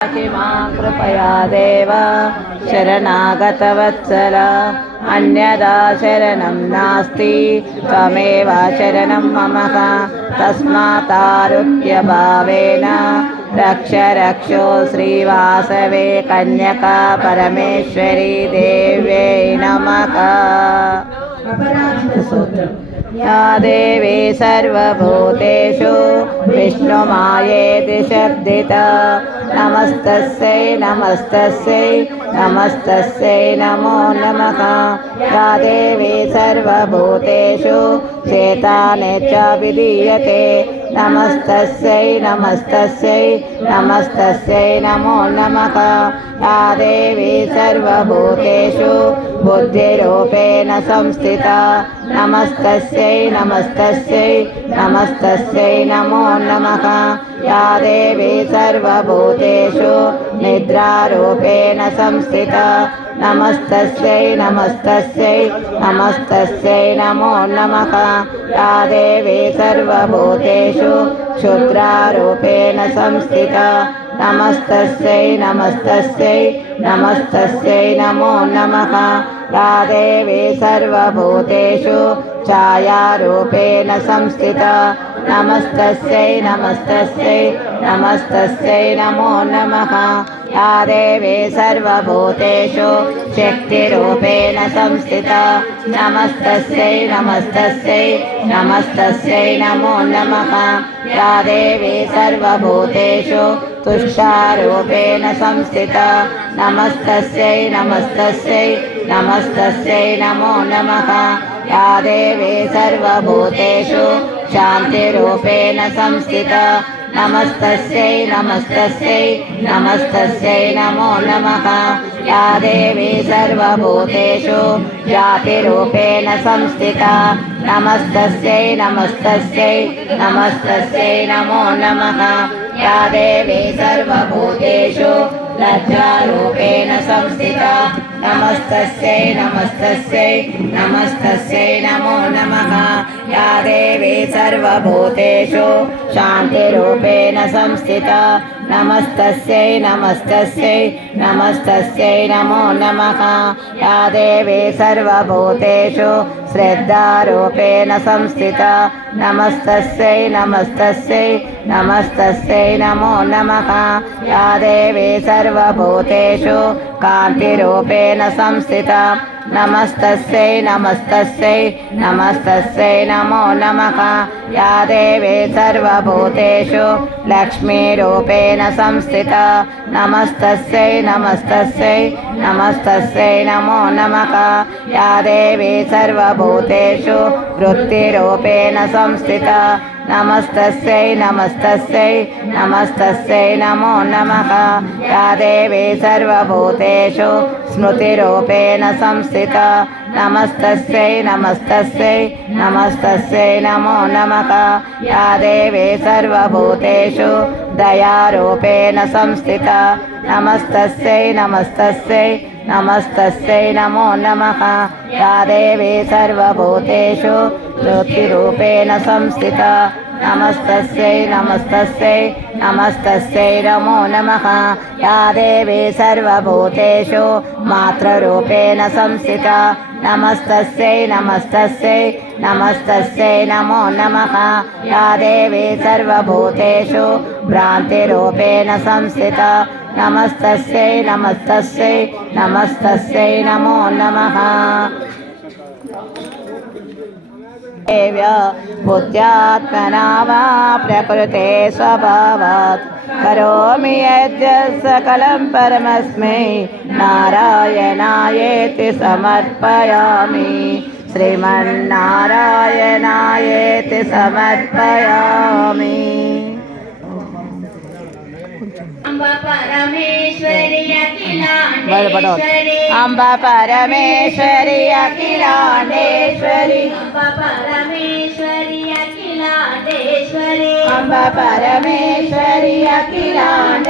मां कृपया देव शरणागतवत्सल अन्यदा शरणं नास्ति त्वमेव शरणं मम तस्मातारुह्यभावेन रक्ष रक्षो श्रीवासवे कन्यका परमेश्वरी देव्यै नमः। या देवी सर्वभूतेषु विष्णुमायेति शब्दिता नमस्तस्यै नमस्तस्यै नमस्तस्यै नमो नमः। या देवी सर्वभूतेषु चेताने च विधीयते नमस्तस्यै नमस्तस्यै नमस्तस्यै नमो नमः। या देवी सर्वभूतेषु बुद्धिरूपेण संस्थिता नमस्तस्यै नमस्तस्यै नमस्तस्यै नमो नमः। या देवी सर्वभूतेषु निद्रारूपेण संस्थिता नमस्तस्यै नमस्तस्यै नमस्तस्यै नमो नमः। या देवी सर्वभूतेषु क्षुद्रारूपेण संस्थिता नमस्तस्यै नमस्तस्यै नमस्तस्यै नमो नमः। या देवी सर्वभूतेषु छायारूपेण संस्थिता नमस्तस्यै नमस्तस्यै नमस्तस्यै नमो नमः। या देवी सर्वभूतेषु शक्तिरूपेण संस्थिता नमस्तस्यै नमस्तस्यै नमस्तस्यै नमो नमः। या देवी सर्वभूतेषु तुष्टारूपेण संस्थिता नमस्तस्यै नमस्तस्यै नमस्तस्यै नमो नमः। या देवी सर्वभूतेषु शान्तिरूपेण संस्थिता नमस्तस्यै नमस्तस्यै नमस्तस्यै नमो नमः। या देवी सर्वभूतेषु जातिरूपेण संस्थिता नमस्तस्यै नमस्तस्यै नमस्तस्यै नमो नमः। या देवी सर्वभूतेषु लज्जारूपेण संस्थिता नमस्तस्यै नमस्तस्यै नमस्तस्यै नमो नमः। या देवी सर्वभूतेषु शान्तिरूपेण संस्थिता नमस्तस्यै नमस्तस्यै नमस्तस्यै नमो नमः। या देवी सर्वभूतेषु श्रद्धारूपेण संस्थिता नमस्तस्यै नमस्तस्यै नमस्तस्यै नमो नमः। या देवी सर्वभूतेषु कान्तिरूपेण संस्थिता नमस्तस्यै नमस्तस्यै नमस्तस्यै नमो नमः। या देवी सर्वभूतेषु लक्ष्मीरूपेण संस्थिता नमस्तस्यै नमस्तस्यै नमस्तस्यै नमो नमः। या देवी सर्वभूतेषु वृत्तिरूपेण संस्थिता नमस्तस्यै नमस्तस्यै नमस्तस्यै नमो नमः। या देवी सर्वभूतेषु स्मृतिरूपेण संस्थिता नमस्तस्यै नमस्तस्यै नमस्तस्यै नमो नमः। या देवी सर्वभूतेषु दयारूपेण संस्थिता नमस्तस्यै नमस्तस्यै नमस्तस्यै नमो नमः। या देवी सर्वभूतेषु ज्योतिरूपेण संस्थिता नमस्तस्यै नमस्तस्यै नमस्तस्यै नमो नमः। या देवी सर्वभूतेषु मातृरूपेण संस्थिता नमस्तस्यै नमस्तस्यै नमस्तस्यै नमो नमः। या देवी सर्वभूतेषु भ्रान्तिरूपेण संस्थिता नमस्तस्यै नमस्तस्यै नमस्तस्यै नमो नमः। बुद्ध्यात्मना वा प्रकृते स्वभावात् करोमि यद्यत् सकलं परमस्मै नारायणायेति समर्पयामि श्रीमन्नारायणायेति समर्पयामि। अम्बा परमेश्वरी अखिलांडेश्वरी अम्बा परमेश्वरी अखिलांडेश्वरी अम्बा परमेश्वरी अखिलांडेश्वरी अम्बा परमेश्वरी अखिलांडेश्वरी